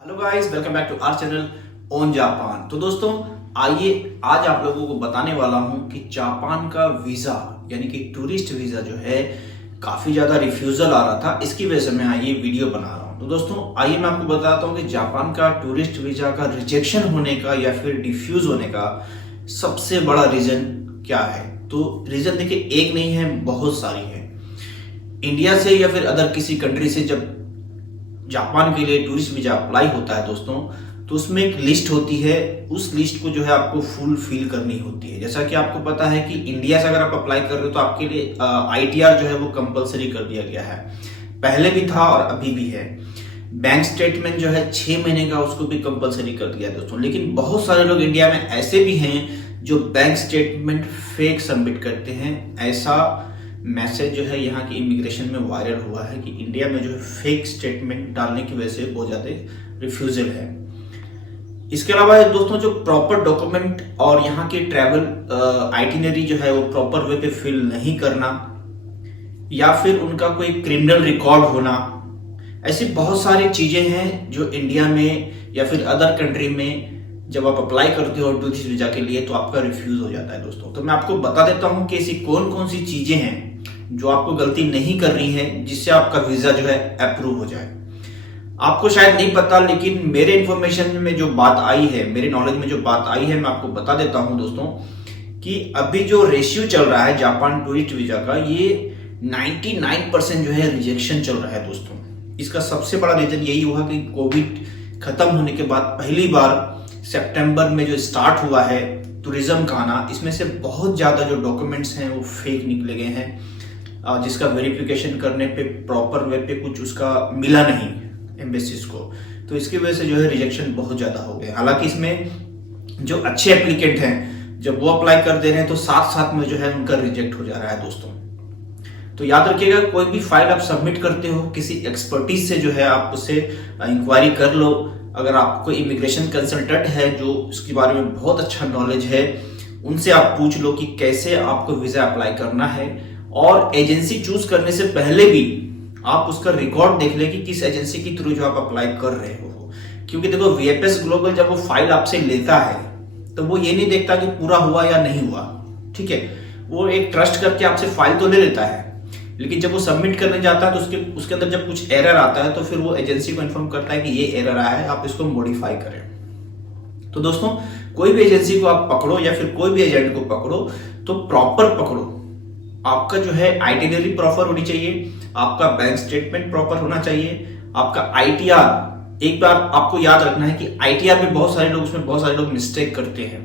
Hello guys, welcome back to our channel on Japan. तो दोस्तों, आइए आज आप लोगों को बताने वाला हूं कि जापान का वीजा यानी कि टूरिस्ट वीजा जो है काफी ज्यादा रिफ्यूजल आ रहा था। इसकी वजह से मैं ये वीडियो बना रहा हूं। तो दोस्तों आइए मैं आपको बताता हूं कि जापान का टूरिस्ट वीजा का रिजेक्शन होने का या फिर डिफ्यूज होने का सबसे बड़ा रीजन क्या है। तो रीजन देखिए, एक नहीं है, बहुत सारी है। इंडिया से या फिर अदर किसी कंट्री से जब जापान के लिए टूरिस्ट वीजा अप्लाई होता है दोस्तों, तो उसमें एक लिस्ट होती है। उस लिस्ट को जो है आपको फुल फिल करनी होती है। जैसा कि आपको पता है कि इंडिया से अगर आप अप्लाई कर रहे हो तो आपके लिए आईटीआर जो है वो कंपलसरी कर दिया गया है। पहले भी था और अभी भी है। बैंक स्टेटमेंट जो है 6 महीने का, उसको भी कंपलसरी कर दिया है दोस्तों। लेकिन बहुत सारे लोग इंडिया में ऐसे भी हैं जो बैंक स्टेटमेंट फेक सबमिट करते हैं। ऐसा मैसेज जो है यहाँ की इमिग्रेशन में वायरल हुआ है कि इंडिया में जो है फेक स्टेटमेंट डालने की वजह से बहुत ज़्यादा रिफ्यूजल है। इसके अलावा दोस्तों, जो प्रॉपर डॉक्यूमेंट और यहाँ की ट्रैवल आइटिनरी जो है वो प्रॉपर वे पे फिल नहीं करना, या फिर उनका कोई क्रिमिनल रिकॉर्ड होना, ऐसी बहुत सारी चीजें हैं जो इंडिया में या फिर अदर कंट्री में जब आप अप्लाई करते हो टूरिस्ट वीजा के लिए तो आपका रिफ्यूज हो जाता है दोस्तों। तो मैं आपको बता देता हूं कि ऐसी कौन कौन सी चीजें हैं जो आपको गलती नहीं कर रही है जिससे आपका वीजा जो है अप्रूव हो जाए। आपको शायद नहीं पता, लेकिन मेरे इंफॉर्मेशन में जो बात आई है, मेरे नॉलेज में जो बात आई है, मैं आपको बता देता हूं दोस्तों कि अभी जो रेशियो चल रहा है जापान टूरिस्ट वीजा का, ये 99% जो है रिजेक्शन चल रहा है दोस्तों। इसका सबसे बड़ा रीजन यही हुआ कि कोविड खत्म होने के बाद पहली बार सितंबर में जो स्टार्ट हुआ है टूरिज्म का आना, इसमें से बहुत ज्यादा जो डॉक्यूमेंट्स हैं वो फेक निकले गए हैं, जिसका वेरिफिकेशन करने पे प्रॉपर वे पे कुछ उसका मिला नहीं एम्बेसीज को। तो इसकी वजह से जो है रिजेक्शन बहुत ज्यादा हो गया। हालांकि इसमें जो अच्छे एप्लीकेंट हैं जब वो अप्लाई कर दे रहे हैं तो साथ साथ में जो है उनका रिजेक्ट हो जा रहा है दोस्तों। तो याद रखिएगा, कोई भी फाइल आप सबमिट करते हो किसी एक्सपर्टीज से जो है आप उससे इंक्वायरी कर लो। अगर आपको इमिग्रेशन कंसल्टेंट है जो इसके बारे में बहुत अच्छा नॉलेज है, उनसे आप पूछ लो कि कैसे आपको वीजा अप्लाई करना है। और एजेंसी चूज करने से पहले भी आप उसका रिकॉर्ड देख ले कि किस एजेंसी के थ्रू जो आप अप्लाई कर रहे हो। क्योंकि देखो, वीएफएस ग्लोबल जब वो फाइल आपसे लेता है तो वो ये नहीं देखता कि पूरा हुआ या नहीं हुआ, ठीक है। वो एक ट्रस्ट करके आपसे फाइल तो ले लेता है, लेकिन जब वो सबमिट करने जाता है तो उसके अंदर जब कुछ एरर आता है तो फिर वो एजेंसी को इन्फॉर्म करता है कि ये एरर आया है, आप इसको मॉडिफाई करें। तो दोस्तों, कोई भी एजेंसी को आप पकड़ो या फिर कोई भी एजेंट को पकड़ो तो प्रॉपर पकड़ो। आपका जो है आइटिनरी प्रॉपर होनी चाहिए, आपका बैंक स्टेटमेंट प्रॉपर होना चाहिए, आपका आईटीआर। एक बार आपको याद रखना है कि आईटीआर में बहुत सारे लोग मिस्टेक करते हैं।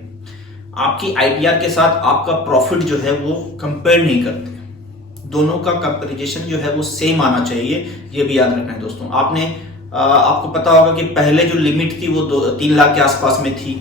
आपकी आईटीआर के साथ आपका प्रॉफिट जो है वो कंपेयर नहीं करते। दोनों का कंपैरिजन जो है वो सेम आना चाहिए, ये भी याद रखना है दोस्तों। आपको पता होगा कि पहले जो लिमिट थी वो 3 लाख के आसपास में थी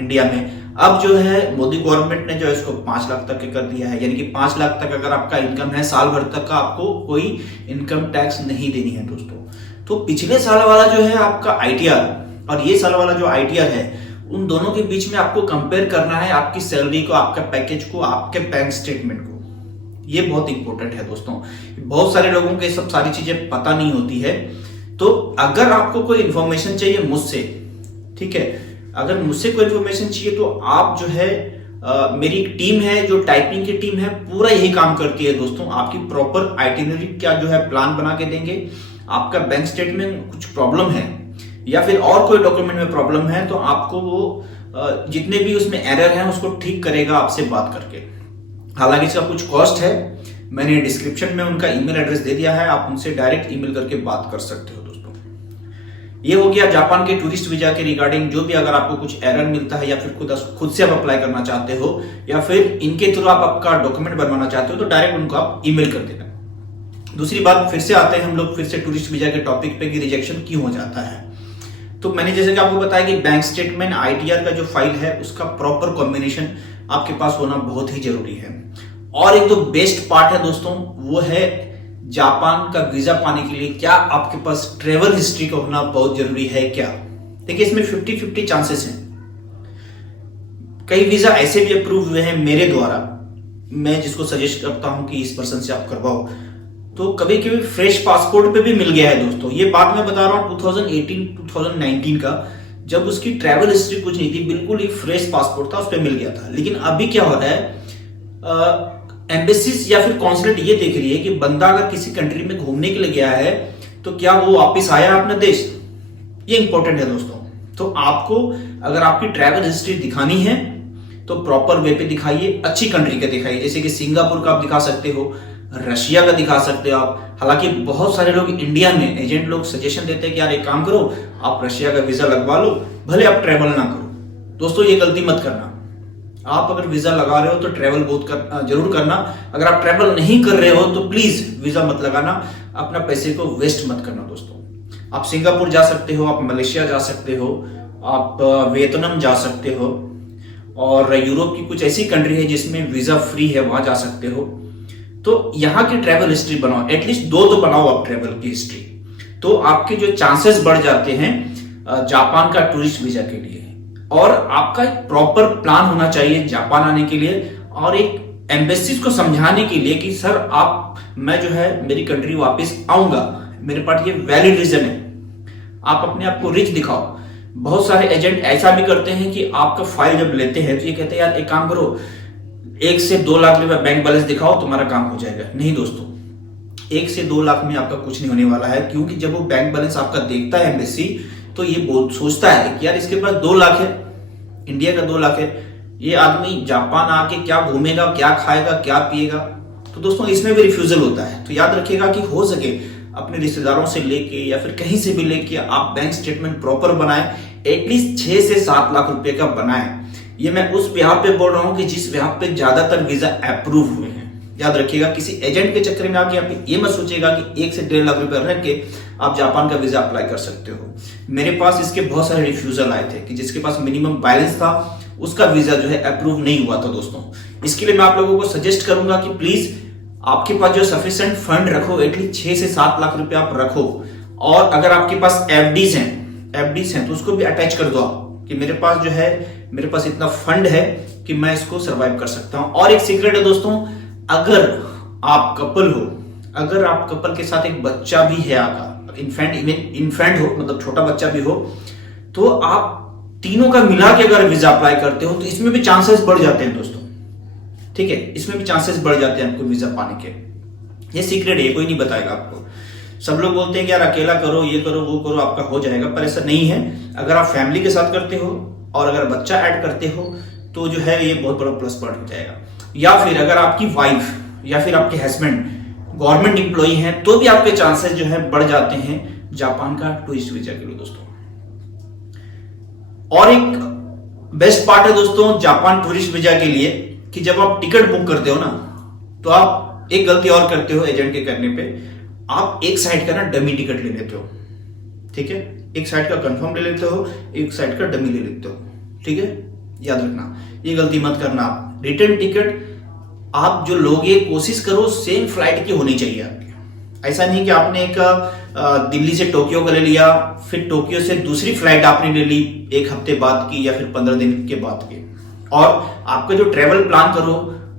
इंडिया में। अब जो है मोदी गवर्नमेंट ने जो है इसको 5 लाख तक कर दिया है। यानी कि 5 लाख तक अगर आपका इनकम है, साल भर तक का आपको कोई इनकम टैक्स नहीं देनी है दोस्तों। तो पिछले साल वाला जो है आपका आईटीआर और ये साल वाला जो आईटीआर है, उन दोनों के बीच में आपको कंपेयर करना है आपकी सैलरी को, आपका पैकेज को, आपके बैंक स्टेटमेंट को। ये बहुत इंपॉर्टेंट है दोस्तों। बहुत सारे लोगों को ये सब सारी चीजें पता नहीं होती है। तो अगर आपको कोई इंफॉर्मेशन चाहिए मुझसे, ठीक है, अगर मुझसे कोई इंफॉर्मेशन चाहिए तो आप जो है मेरी एक टीम है जो टाइपिंग की टीम है, पूरा यही काम करती है दोस्तों। आपकी प्रॉपर आइटिनरी क्या जो है प्लान बना के देंगे। आपका बैंक स्टेटमेंट में कुछ प्रॉब्लम है या फिर और कोई डॉक्यूमेंट में प्रॉब्लम है तो आपको वो जितने भी उसमें एरर है उसको ठीक करेगा आपसे बात करके। हालांकि इसका कुछ कॉस्ट है, मैंने डिस्क्रिप्शन में उनका ईमेल एड्रेस दे दिया है, आप उनसे डायरेक्ट ईमेल करके बात कर सकते हो दोस्तों। ये हो गया जापान के टूरिस्ट वीजा के रिगार्डिंग। जो भी अगर आपको कुछ एरर मिलता है या फिर खुद से आप अप्लाई करना चाहते हो या फिर इनके थ्रू आप आपका डॉक्यूमेंट बनवाना चाहते हो तो डायरेक्ट उनको आप ईमेल कर देना। दूसरी बात, फिर से आते हैं हम लोग फिर से टूरिस्ट वीजा के टॉपिक पे कि रिजेक्शन क्यों हो जाता है। तो मैंने जैसे कि आपको बताया कि बैंक स्टेटमेंट आईटीआर का जो फाइल है उसका प्रॉपर कॉम्बिनेशन आपके पास होना बहुत ही जरूरी है। और एक तो बेस्ट पार्ट है दोस्तों, वो है जापान का वीजा पाने के लिए क्या आपके पास ट्रेवल हिस्ट्री का होना बहुत जरूरी है क्या। देखिए, इसमें 50-50 चांसेस हैं। कई वीजा ऐसे भी अप्रूव हुए हैं मेरे द्वारा, मैं जिसको सजेस्ट करता हूं कि इस पर्सन से आप करवाओ, तो कभी कभी फ्रेश पासपोर्ट पे भी मिल गया है दोस्तों। ये बात मैं बता रहा हूँ 2018-2019 का, जब उसकी ट्रैवल हिस्ट्री कुछ नहीं थी, बिल्कुल ही फ्रेश पासपोर्ट था, उस पर मिल गया था। लेकिन अभी क्या हो रहा है, एम्बेसीज या फिर कॉन्सुलेट ये देख रही है कि बंदा अगर किसी कंट्री में घूमने के लिए गया है तो क्या वो वापस आया अपना देश, ये इंपॉर्टेंट है दोस्तों। तो आपको अगर आपकी ट्रैवल हिस्ट्री दिखानी है तो प्रॉपर वे पे दिखाइए, अच्छी कंट्री का दिखाइए, जैसे कि सिंगापुर का आप दिखा सकते हो, रशिया का दिखा सकते हो आप। हालांकि बहुत सारे लोग इंडिया में एजेंट लोग सजेशन देते हैं कि यार एक काम करो, आप रशिया का वीजा लगवा लो, भले आप ट्रेवल ना करो। दोस्तों ये गलती मत करना। आप अगर वीजा लगा रहे हो तो ट्रेवल जरूर करना। अगर आप ट्रेवल नहीं कर रहे हो तो प्लीज वीजा मत लगाना, अपना पैसे को वेस्ट मत करना दोस्तों। आप सिंगापुर जा सकते हो, आप मलेशिया जा सकते हो, आप वियतनाम जा सकते हो, और यूरोप की कुछ ऐसी कंट्री है जिसमें वीजा फ्री है, वहां जा सकते हो। तो यहाँ की ट्रेवल हिस्ट्री बनाओ, एटलीस्ट 2 तो बनाओ आप ट्रेवल की हिस्ट्री, तो आपके जो चांसेस बढ़ जाते हैं जापान का टूरिस्ट वीजा के लिए। और आपका एक प्रॉपर प्लान होना चाहिए जापान आने के लिए, और एक एम्बेसीज को समझाने के लिए कि सर आप, मैं जो है मेरी कंट्री वापस आऊंगा, मेरे पास ये वैलिड रीजन है। आप अपने आप को रिच दिखाओ। बहुत सारे एजेंट ऐसा भी करते हैं कि आपका फाइल जब लेते हैं तो ये कहते हैं यार एक काम करो, 1 से 2 लाख रुपए बैंक बैलेंस दिखाओ, तुम्हारा काम हो जाएगा। नहीं दोस्तों, 1 से 2 लाख में आपका कुछ नहीं होने वाला है, क्योंकि जब वो बैंक बैलेंस आपका देखता है एम्बेसी, तो ये सोचता है कि यार इसके पास 2 लाख है, इंडिया का 2 लाख है, ये आदमी जापान आके क्या घूमेगा, क्या खाएगा, क्या पिएगा। तो दोस्तों इसमें भी रिफ्यूजल होता है। तो याद रखिएगा कि हो सके अपने रिश्तेदारों से लेके या फिर कहीं से भी लेके आप बैंक स्टेटमेंट प्रॉपर बनाएं, एटलीस्ट 6 से 7 लाख रुपए का बनाएं। ये मैं उस ब्याह पे बोल रहा हूं कि जिस ब्याह पे ज्यादातर वीजा अप्रूव हुए हैं। याद रखिएगा, किसी एजेंट के चक्कर में आके आप ये मत सोचिएगा कि 1 से 1.5 लाख रुपए रख के आप जापान का वीजा अप्लाई कर सकते हो। मेरे पास इसके बहुत सारे रिफ्यूजल आए थे कि जिसके पास मिनिमम बैलेंस था उसका वीजा जो है अप्रूव नहीं हुआ था दोस्तों। इसके लिए मैं आप लोगों को सजेस्ट करूंगा कि प्लीज आपके पास जो सफिशिएंट फंड रखो, एटलीस्ट 6 से 7 लाख रुपए आप रखो। और अगर आपके पास एफडीज हैं तो उसको भी अटैच कर दो आप, कि मेरे पास जो है, मेरे पास इतना फंड है कि मैं इसको सरवाइव कर सकता हूं। और एक सीक्रेट है दोस्तों, अगर आप कपल हो, अगर आप कपल के साथ एक बच्चा भी है आपका, इन्फेंट हो, मतलब छोटा बच्चा भी हो, तो आप तीनों का मिला के अगर वीजा अप्लाई करते हो तो इसमें भी चांसेस बढ़ जाते हैं दोस्तों। ठीक है, इसमें भी चांसेस बढ़ जाते हैं आपको वीजा पाने के। ये सीक्रेट है, कोई नहीं बताएगा आपको। सब लोग बोलते हैं कि यार अकेला करो, ये करो, वो करो, आपका हो जाएगा, पर ऐसा नहीं है। अगर आप फैमिली के साथ करते हो और अगर बच्चा ऐड करते हो तो जो है ये बहुत बड़ा प्लस पॉइंट हो जाएगा। या फिर अगर आपकी वाइफ या फिर आपके हस्बैंड गवर्नमेंट एम्प्लॉई हैं तो भी आपके चांसेस जो है बढ़ जाते हैं जापान का टूरिस्ट वीजा के लिए दोस्तों। और एक बेस्ट पार्ट है दोस्तों जापान टूरिस्ट वीजा के लिए कि जब आप टिकट बुक करते हो ना, तो आप एक गलती और करते हो एजेंट के करने पे, आप एक साइड का ना डमी टिकट ले लेते हो। ठीक है, एक साइड का कंफर्म ले लेते हो, एक साइड का डमी ले लेते हो। ठीक है, याद रखना, ये गलती मत करना। आप रिटर्न टिकट आप जो लोगे कोशिश करो सेम फ्लाइट की होनी चाहिए आपकी। ऐसा नहीं कि आपने एक दिल्ली से टोक्यो का ले लिया, फिर टोक्यो से दूसरी फ्लाइट आपने ले ली 1 हफ्ते बाद की या फिर 15 दिन के बाद की। और आपका जो ट्रेवल प्लान करो,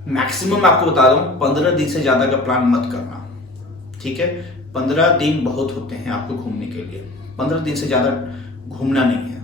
मैक्सिमम आपको बता दूं 15 दिन से ज्यादा का प्लान मत करना। ठीक है, 15 दिन बहुत होते हैं आपको घूमने के लिए, 15 दिन से ज्यादा घूमना नहीं है।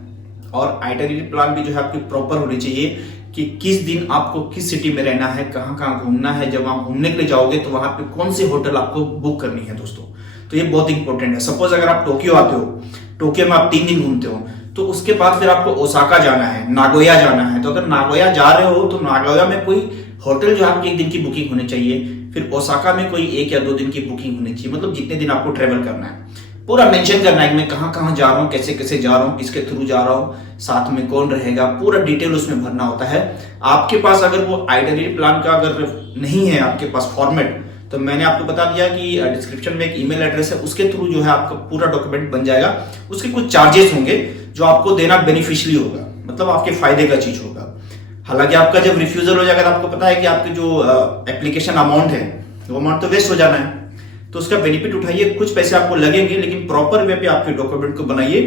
और आइटनरी प्लान भी जो है आपकी प्रॉपर होनी चाहिए कि किस दिन आपको किस सिटी में रहना है, कहाँ कहाँ घूमना है। जब आप घूमने के लिए जाओगे तो वहां पे कौन सी होटल आपको बुक करनी है दोस्तों, तो ये बहुत इंपॉर्टेंट है। सपोज अगर आप टोक्यो आते हो, टोक्यो में आप 3 दिन घूमते हो, तो उसके बाद फिर आपको ओसाका जाना है, नागोया जाना है। तो अगर नागोया जा रहे हो तो नागोया में कोई होटल जो आपकी 1 दिन की बुकिंग होनी चाहिए, फिर ओसाका में कोई 1 या 2 दिन की बुकिंग होनी चाहिए। मतलब जितने दिन आपको ट्रेवल करना है पूरा मेंशन करना है कि मैं कहाँ कहाँ जा रहा हूँ, कैसे कैसे जा रहा हूँ, किसके थ्रू जा रहा हूँ, साथ में कौन रहेगा, पूरा डिटेल उसमें भरना होता है। आपके पास अगर वो आइटनरी प्लान का अगर नहीं है आपके पास फॉर्मेट, तो मैंने आपको बता दिया कि डिस्क्रिप्शन में एक ईमेल एड्रेस है, उसके थ्रू जो है आपका पूरा डॉक्यूमेंट बन जाएगा। उसके कुछ चार्जेस होंगे जो आपको देना बेनिफिशियली होगा, मतलब आपके फायदे का चीज होगा। हालांकि आपका जब रिफ्यूजल हो जाएगा तो आपको पता है कि आपके जो एप्लीकेशन अमाउंट है वो अमाउंट तो वेस्ट हो जाना है, तो उसका बेनिफिट उठाइए। कुछ पैसे आपको लगेंगे, लेकिन प्रॉपर वे पे आपके डॉक्यूमेंट को बनाइए,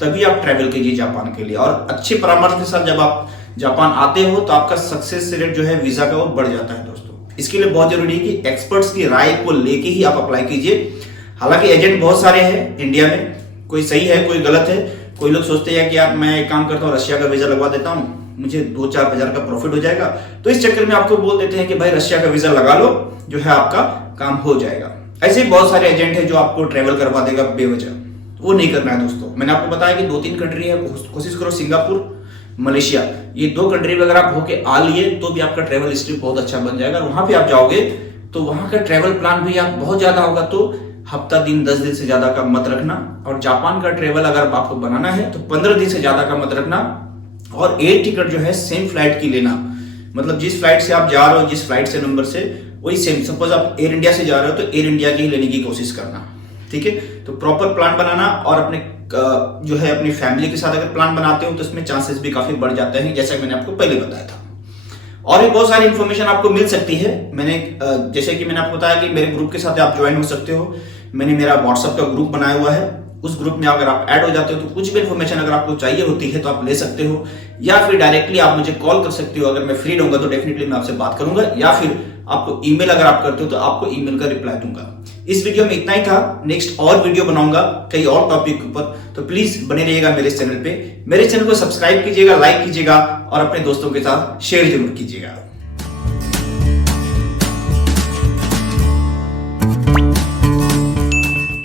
तभी आप ट्रैवल कीजिए जापान के लिए। और अच्छे परामर्श के साथ जब आप जापान आते हो तो आपका सक्सेस रेट जो है वीजा का वो बढ़ जाता है दोस्तों। इसके लिए बहुत जरूरी है कि एक्सपर्ट्स की राय को लेके ही आप अप्लाई कीजिए। हालांकि एजेंट बहुत सारे हैं इंडिया में, कोई सही है कोई गलत है। कोई लोग सोचते हैं कि यार मैं एक काम करता हूँ, रशिया का वीजा लगवा देता हूँ, मुझे 2-4 हजार का प्रॉफिट हो जाएगा, तो इस चक्कर में आपको बोल देते हैं कि भाई रशिया का वीजा लगा लो, जो है आपका काम हो जाएगा। ऐसे ही बहुत सारे एजेंट हैं जो आपको ट्रेवल करवा देगा बेवजह, वो नहीं करना है दोस्तों। मैंने आपको बताया कि 2-3 कंट्री है, कोशिश करो सिंगापुर, मलेशिया, ये 2 कंट्री में अगर आप होके आ लिए तो भी आपका ट्रेवल हिस्ट्री बहुत अच्छा बन जाएगा। वहां पे आप जाओगे तो वहां का ट्रेवल प्लान भी आप बहुत ज्यादा होगा, तो हफ्ता दिन 10 दिन से ज्यादा का मत रखना। और जापान का ट्रेवल अगर आपको बनाना है तो 15 दिन से ज्यादा का मत रखना। और एयर टिकट जो है सेम फ्लाइट की लेना, मतलब जिस फ्लाइट से आप जा रहे हो, जिस फ्लाइट से नंबर से, वही सेम। सपोज आप एयर इंडिया से जा रहे हो तो एयर इंडिया की ही लेने की कोशिश करना, ठीक है। तो प्रॉपर प्लान बनाना, और अपने जो है अपनी फैमिली के साथ अगर प्लान बनाते हो तो इसमें चांसेस भी काफी बढ़ जाते हैं, जैसा मैंने आपको पहले बताया था। और भी बहुत सारी इंफॉर्मेशन आपको मिल सकती है। मैंने जैसे कि मैंने आपको बताया कि मेरे ग्रुप के साथ आप ज्वाइन हो सकते हो। मैंने मेरा व्हाट्सएप का ग्रुप बनाया हुआ है, उस ग्रुप में अगर आप ऐड हो जाते हो तो कुछ भी इन्फॉर्मेशन अगर आपको चाहिए होती है तो आप ले सकते हो, या फिर डायरेक्टली आप मुझे कॉल कर सकते हो। अगर मैं फ्री रहूंगा तो डेफिनेटली मैं आपसे बात करूंगा, या फिर आपको ईमेल अगर आप करते हो तो आपको ईमेल का रिप्लाई दूंगा। इस वीडियो में इतना ही था। नेक्स्ट और वीडियो बनाऊंगा कई और टॉपिक के ऊपर, तो प्लीज बने रहिएगा मेरे चैनल पे। मेरे चैनल को सब्सक्राइब कीजिएगा, लाइक कीजिएगा और अपने दोस्तों के साथ शेयर जरूर कीजिएगा।